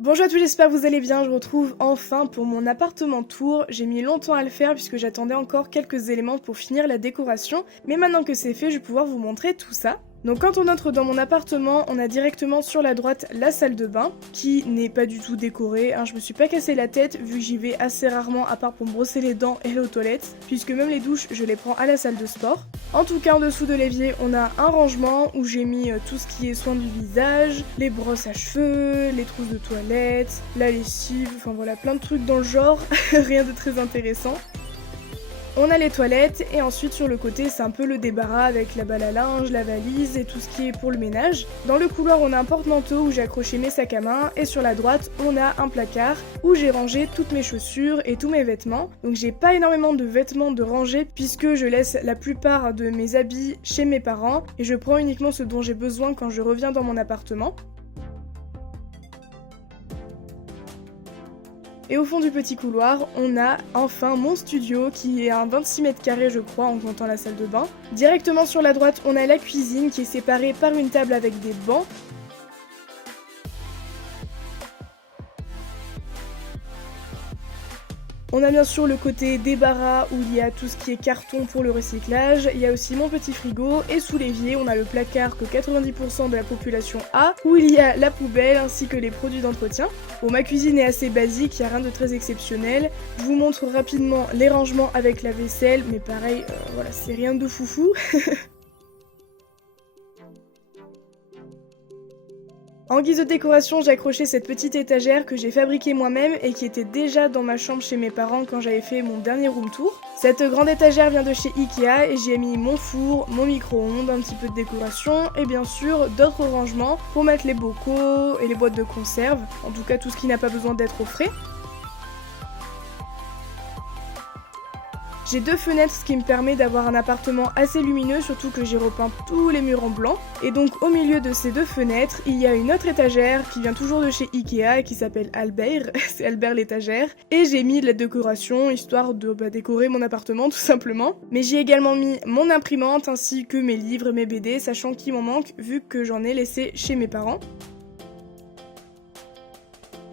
Bonjour à tous, j'espère que vous allez bien, je vous retrouve enfin pour mon appartement tour. J'ai mis longtemps à le faire puisque j'attendais encore quelques éléments pour finir la décoration, mais maintenant que c'est fait, je vais pouvoir vous montrer tout ça. Donc quand on entre dans mon appartement, on a directement sur la droite la salle de bain, qui n'est pas du tout décorée, je me suis pas cassé la tête vu que j'y vais assez rarement à part pour me brosser les dents et aller aux toilettes, puisque même les douches je les prends à la salle de sport. En tout cas en dessous de l'évier on a un rangement où j'ai mis tout ce qui est soin du visage, les brosses à cheveux, les trousses de toilette, la lessive, enfin voilà plein de trucs dans le genre, rien de très intéressant. On a les toilettes et ensuite sur le côté c'est un peu le débarras avec la balle à linge, la valise et tout ce qui est pour le ménage. Dans le couloir on a un porte-manteau où j'ai accroché mes sacs à main et sur la droite on a un placard où j'ai rangé toutes mes chaussures et tous mes vêtements. Donc j'ai pas énormément de vêtements de ranger puisque je laisse la plupart de mes habits chez mes parents et je prends uniquement ce dont j'ai besoin quand je reviens dans mon appartement. Et au fond du petit couloir, on a enfin mon studio qui est un 26 mètres carrés je crois en comptant la salle de bain. Directement sur la droite, on a la cuisine qui est séparée par une table avec des bancs. On a bien sûr le côté débarras où il y a tout ce qui est carton pour le recyclage, il y a aussi mon petit frigo et sous l'évier on a le placard que 90% de la population a, où il y a la poubelle ainsi que les produits d'entretien. Bon, ma cuisine est assez basique, il n'y a rien de très exceptionnel. Je vous montre rapidement les rangements avec la vaisselle, mais pareil, voilà, c'est rien de foufou. En guise de décoration, j'ai accroché cette petite étagère que j'ai fabriquée moi-même et qui était déjà dans ma chambre chez mes parents quand j'avais fait mon dernier room tour. Cette grande étagère vient de chez Ikea et j'y ai mis mon four, mon micro-ondes, un petit peu de décoration et bien sûr d'autres rangements pour mettre les bocaux et les boîtes de conserve, en tout cas tout ce qui n'a pas besoin d'être au frais. J'ai deux fenêtres, ce qui me permet d'avoir un appartement assez lumineux, surtout que j'ai repeint tous les murs en blanc. Et donc au milieu de ces deux fenêtres, il y a une autre étagère qui vient toujours de chez Ikea et qui s'appelle Albert, c'est Albert l'étagère. Et j'ai mis de la décoration, histoire de décorer mon appartement tout simplement. Mais j'ai également mis mon imprimante ainsi que mes livres et mes BD, sachant qu'il m'en manque vu que j'en ai laissé chez mes parents.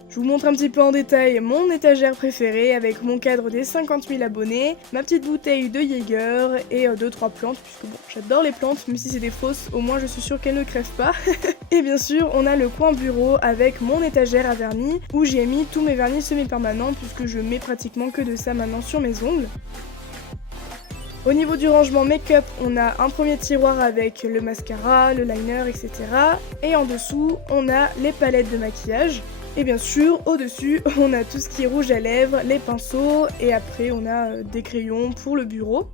Je vous montre un petit peu en détail mon étagère préférée avec mon cadre des 50 000 abonnés, ma petite bouteille de Jäger et 2-3 plantes, puisque bon, j'adore les plantes, même si c'est des fausses, au moins je suis sûre qu'elles ne crèvent pas. Et bien sûr, on a le coin bureau avec mon étagère à vernis, où j'ai mis tous mes vernis semi-permanents, puisque je mets pratiquement que de ça maintenant sur mes ongles. Au niveau du rangement make-up, on a un premier tiroir avec le mascara, le liner, etc. Et en dessous, on a les palettes de maquillage. Et bien sûr, au-dessus, on a tout ce qui est rouge à lèvres, les pinceaux, et après on a des crayons pour le bureau.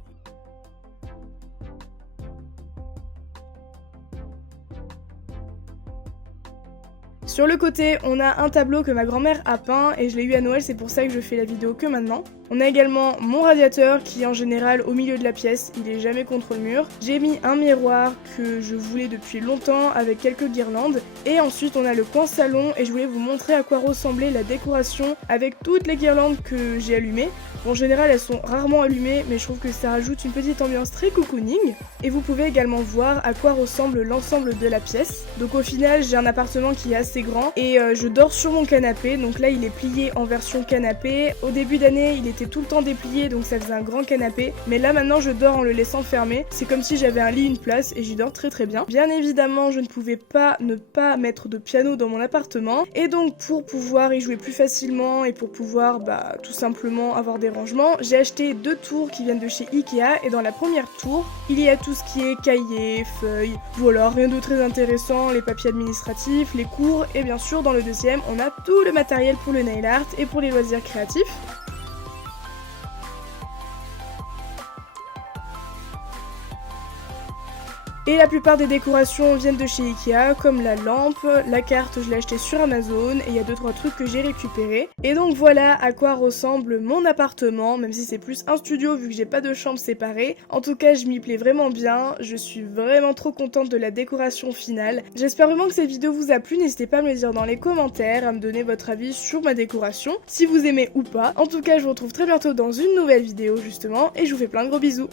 Sur le côté, on a un tableau que ma grand-mère a peint et je l'ai eu à Noël, c'est pour ça que je fais la vidéo que maintenant. On a également mon radiateur qui est en général au milieu de la pièce, il est jamais contre le mur. J'ai mis un miroir que je voulais depuis longtemps avec quelques guirlandes. Et ensuite on a le coin salon et je voulais vous montrer à quoi ressemblait la décoration avec toutes les guirlandes que j'ai allumées. En général elles sont rarement allumées mais je trouve que ça rajoute une petite ambiance très cocooning. Et vous pouvez également voir à quoi ressemble l'ensemble de la pièce. Donc au final j'ai un appartement qui est assez grand et je dors sur mon canapé, donc là il est plié en version canapé. Au début d'année il était tout le temps déplié donc ça faisait un grand canapé, mais là maintenant je dors en le laissant fermé. C'est comme si j'avais un lit, une place et j'y dors très très bien. Bien évidemment je ne pouvais pas ne pas mettre de piano dans mon appartement et donc pour pouvoir y jouer plus facilement et pour pouvoir tout simplement avoir des rangements, j'ai acheté deux tours qui viennent de chez Ikea et dans la première tour il y a tout ce qui est cahiers, feuilles, voilà, rien de très intéressant, les papiers administratifs, les cours et bien sûr dans le deuxième on a tout le matériel pour le nail art et pour les loisirs créatifs. Et la plupart des décorations viennent de chez Ikea, comme la lampe, la carte je l'ai achetée sur Amazon, et il y a 2-3 trucs que j'ai récupérés. Et donc voilà à quoi ressemble mon appartement, même si c'est plus un studio vu que j'ai pas de chambre séparée. En tout cas je m'y plais vraiment bien, je suis vraiment trop contente de la décoration finale. J'espère vraiment que cette vidéo vous a plu, n'hésitez pas à me le dire dans les commentaires, à me donner votre avis sur ma décoration, si vous aimez ou pas. En tout cas je vous retrouve très bientôt dans une nouvelle vidéo justement, et je vous fais plein de gros bisous.